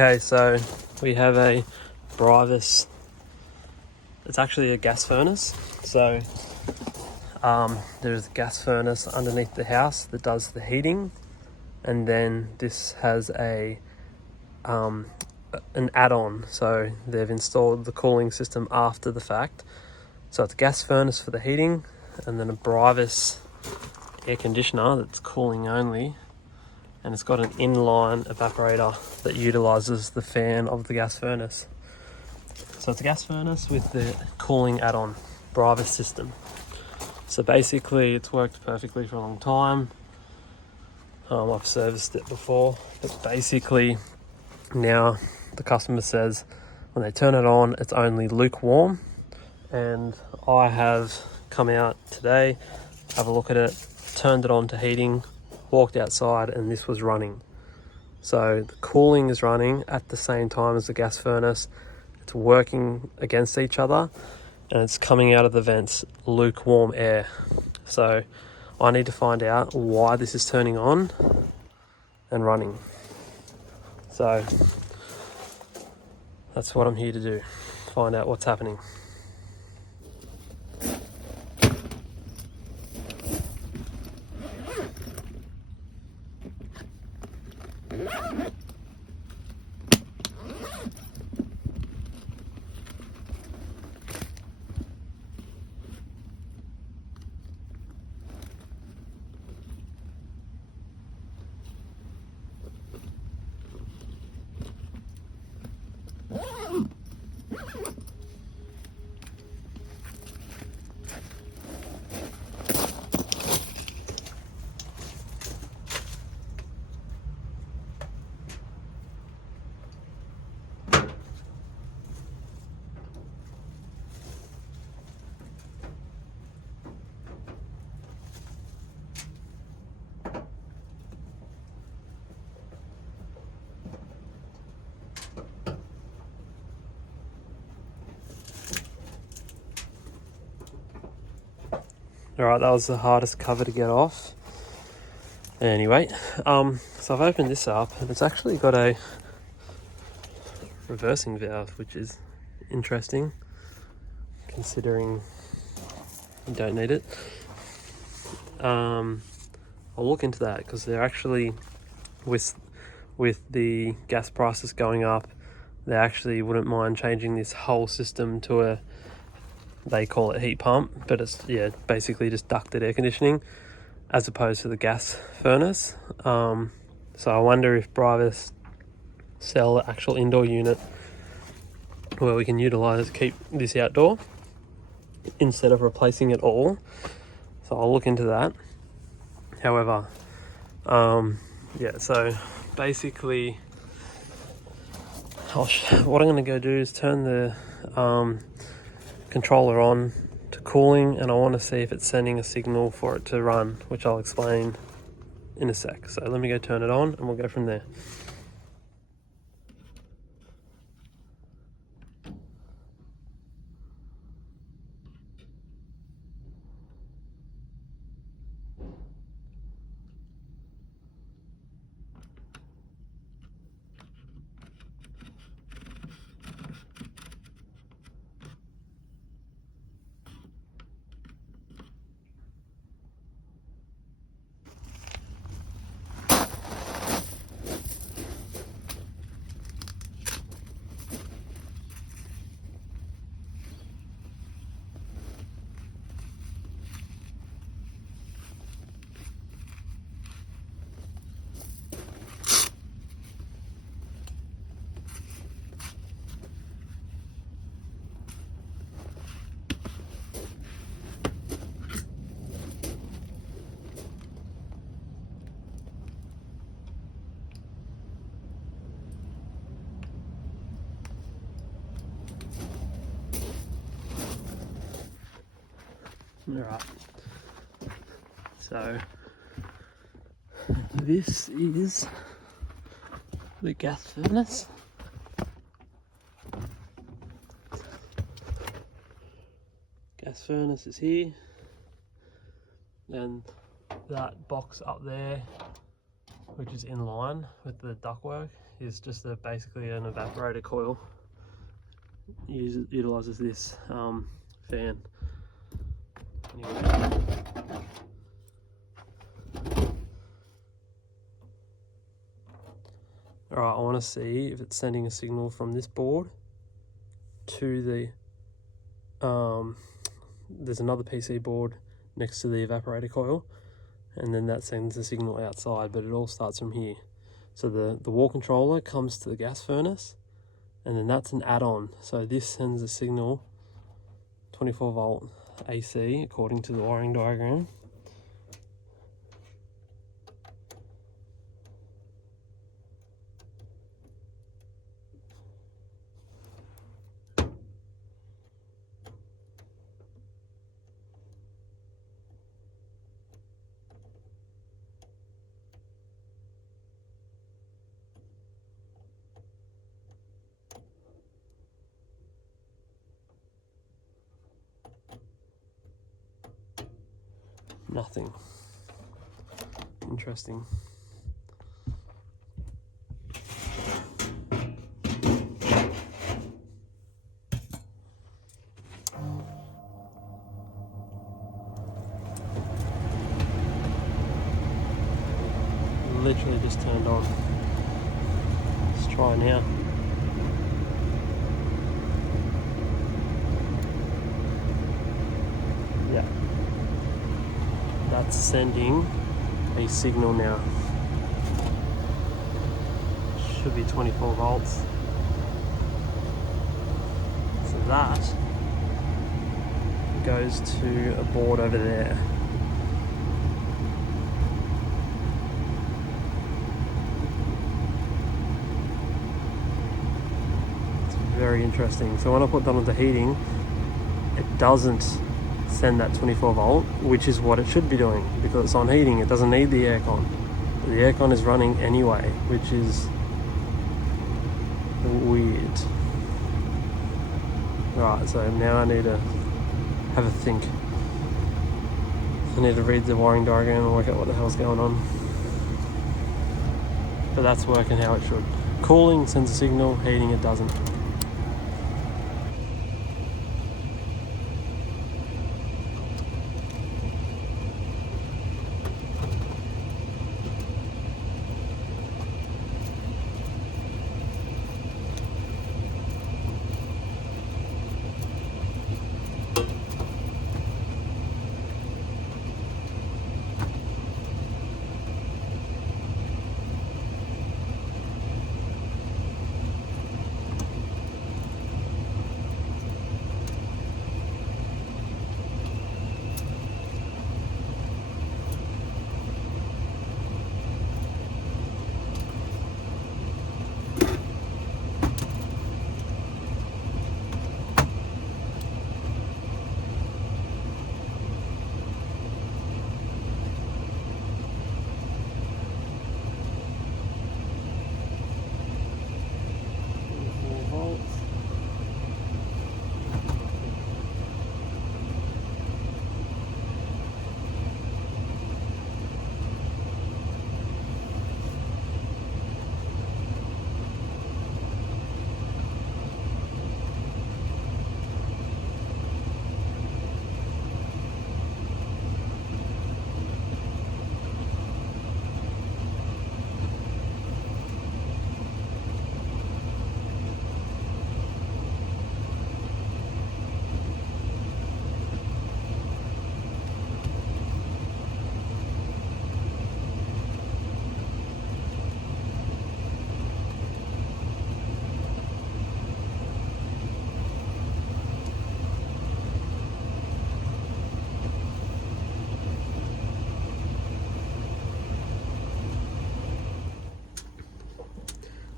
Okay, so we have a Brivas. It's actually a gas furnace. So there's a gas furnace underneath the house that does the heating, and then this has an add-on. So they've installed the cooling system after the fact. So it's a gas furnace for the heating, and then a Brivas air conditioner that's cooling only, and it's got an inline evaporator that utilizes the fan of the gas furnace. So it's a gas furnace with the cooling add-on Brivas system. So basically it's worked perfectly for a long time. I've serviced it before, but basically now the customer says when they turn it on it's only lukewarm, and I have come out today, have a look at it, turned it on to heating, walked outside, and this was running. So the cooling is running at the same time as the gas furnace. It's working against each other, and it's coming out of the vents lukewarm air. So I need to find out why this is turning on and running. So that's what I'm here to do, find out what's happening. Alright, that was the hardest cover to get off. Anyway, so I've opened this up, and it's actually got a reversing valve, which is interesting considering you don't need it. I'll look into that, because they're actually, with the gas prices going up, they actually wouldn't mind changing this whole system to a, they call it heat pump, but it's basically just ducted air conditioning as opposed to the gas furnace. So I wonder if Brivas sell an actual indoor unit where we can keep this outdoor instead of replacing it all. So I'll look into that. However, so basically what I'm going to go do is turn the controller on to cooling, and I want to see if it's sending a signal for it to run, which I'll explain in a sec. So let me go turn it on and we'll go from there. Alright, so this is the gas furnace. Gas furnace is here, and that box up there which is in line with the ductwork, is just basically an evaporator coil. Utilizes this fan. Anyway. Alright, I want to see if it's sending a signal from this board to the there's another PC board next to the evaporator coil, and then that sends a signal outside, but it all starts from here. So the wall controller comes to the gas furnace, and then that's an add-on. So this sends a signal 24 volt AC according to the wiring diagram. Nothing. Interesting. Literally just turned on. Let's try now. Yeah. That's sending a signal now. Should be 24 volts. So that goes to a board over there. It's very interesting. So when I put that onto heating, it doesn't send that 24 volt, which is what it should be doing, because it's on heating. It doesn't need the aircon. The aircon is running anyway, which is weird. Right, so now I need to have a think. I need to read the wiring diagram and work out what the hell's going on. But that's working how it should. Cooling sends a signal, heating it doesn't.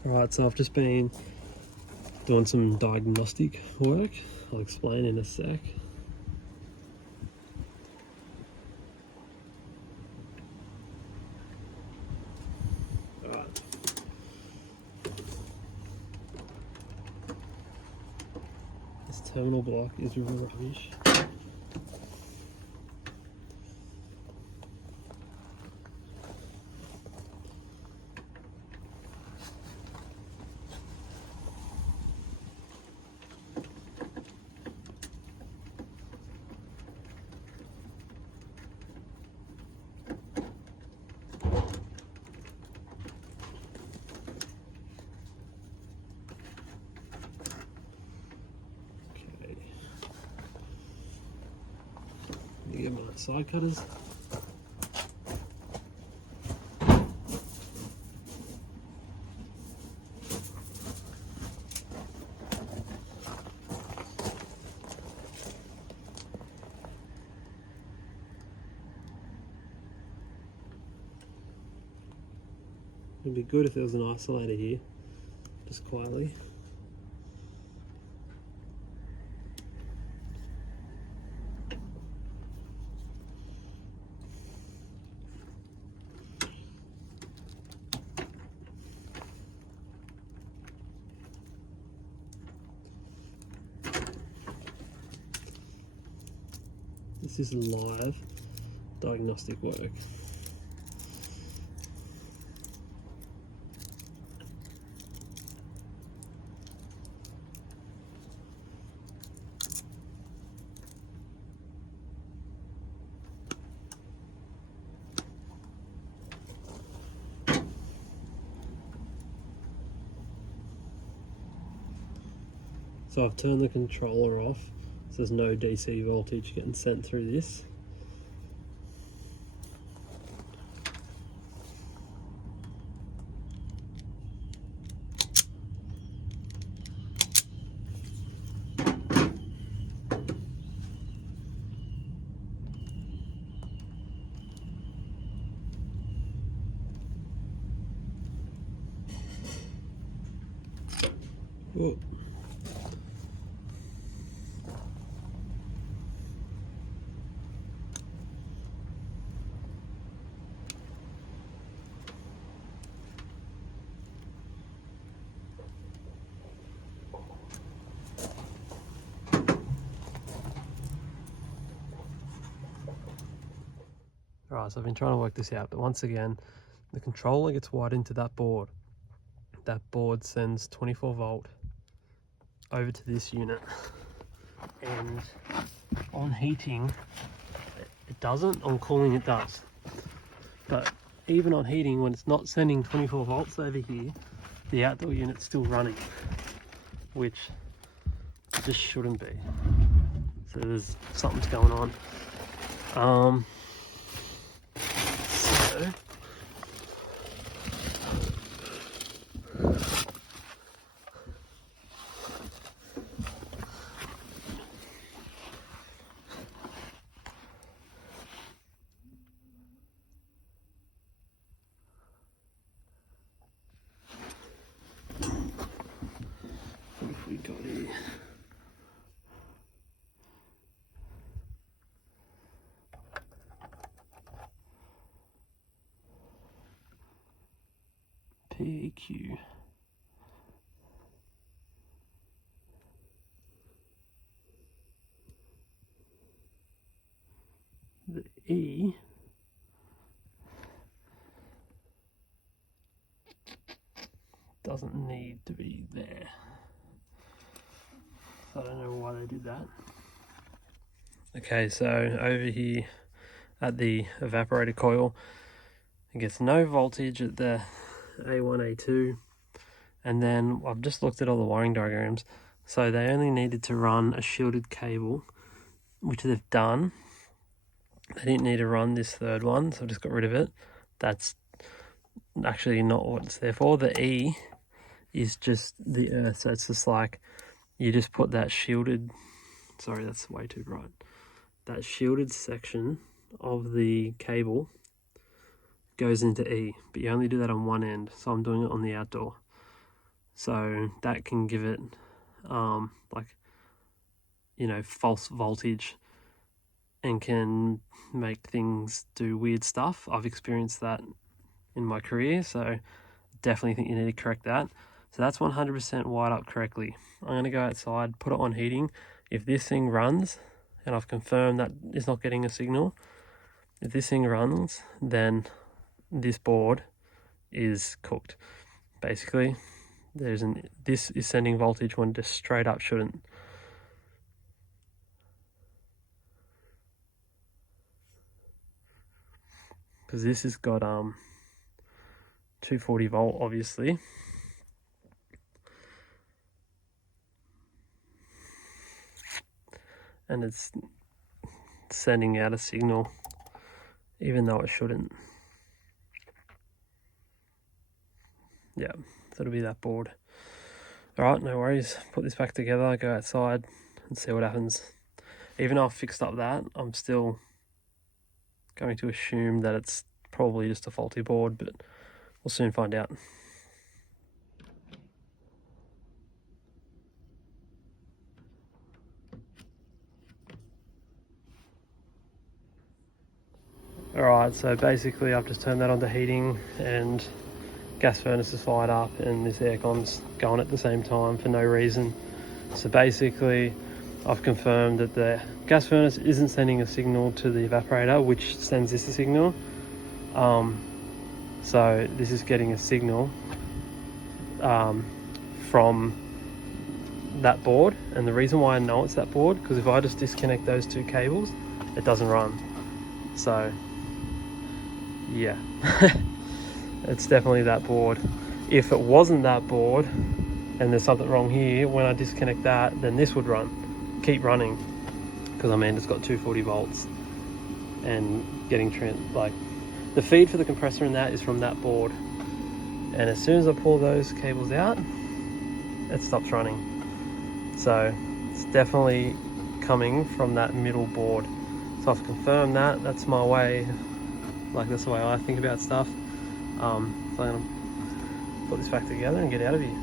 Alright, so I've just been doing some diagnostic work. I'll explain in a sec. Alright. This terminal block is rubbish. me get my side cutters. It'd be good if there was an isolator here, just quietly. This is live diagnostic work. So I've turned the controller off, so there's no DC voltage getting sent through this. Whoa. Alright, so I've been trying to work this out, but once again, the controller gets wired into that board. That board sends 24 volt over to this unit, and on heating it doesn't, on cooling it does. But even on heating, when it's not sending 24 volts over here, the outdoor unit's still running, which it just shouldn't be. So there's something's going on. So what have we got here? PEQ. The E doesn't need to be there. I don't know why they did that. Okay, so over here at the evaporator coil, it gets no voltage at the A1, A2, and then I've just looked at all the wiring diagrams, so they only needed to run a shielded cable, which they've done. They didn't need to run this third one, so I just got rid of it. That's actually not what it's there for. The E is just the earth, so it's just like you just put that shielded, sorry, that's way too bright, that shielded section of the cable goes into E, but you only do that on one end, so I'm doing it on the outdoor. So that can give it like, you know, false voltage and can make things do weird stuff. I've experienced that in my career, so definitely think you need to correct that. So that's 100% wired up correctly. I'm going to go outside, put it on heating. If this thing runs, and I've confirmed that it's not getting a signal, if this thing runs, then this board is cooked. Basically, this is sending voltage when just straight up shouldn't. Because this has got 240 volt, obviously. And it's sending out a signal, even though it shouldn't. Yeah, so it'll be that board. Alright, no worries. Put this back together, go outside and see what happens. Even though I've fixed up that, I'm still going to assume that it's probably just a faulty board, but we'll soon find out. Alright, so basically I've just turned that on to heating and gas furnace is fired up and this aircon's going at the same time for no reason. So basically I've confirmed that the gas furnace isn't sending a signal to the evaporator, which sends this a signal. So this is getting a signal from that board, and the reason why I know it's that board, because if I just disconnect those two cables, it doesn't run. So yeah, it's definitely that board. If it wasn't that board and there's something wrong here, when I disconnect that, then this would run, keep running, because I mean it's got 240 volts and getting like the feed for the compressor in that is from that board, and as soon as I pull those cables out, it stops running. So it's definitely coming from that middle board. So I've confirmed that. That's my way, like that's the way I think about stuff. So I'm gonna put this back together and get out of here.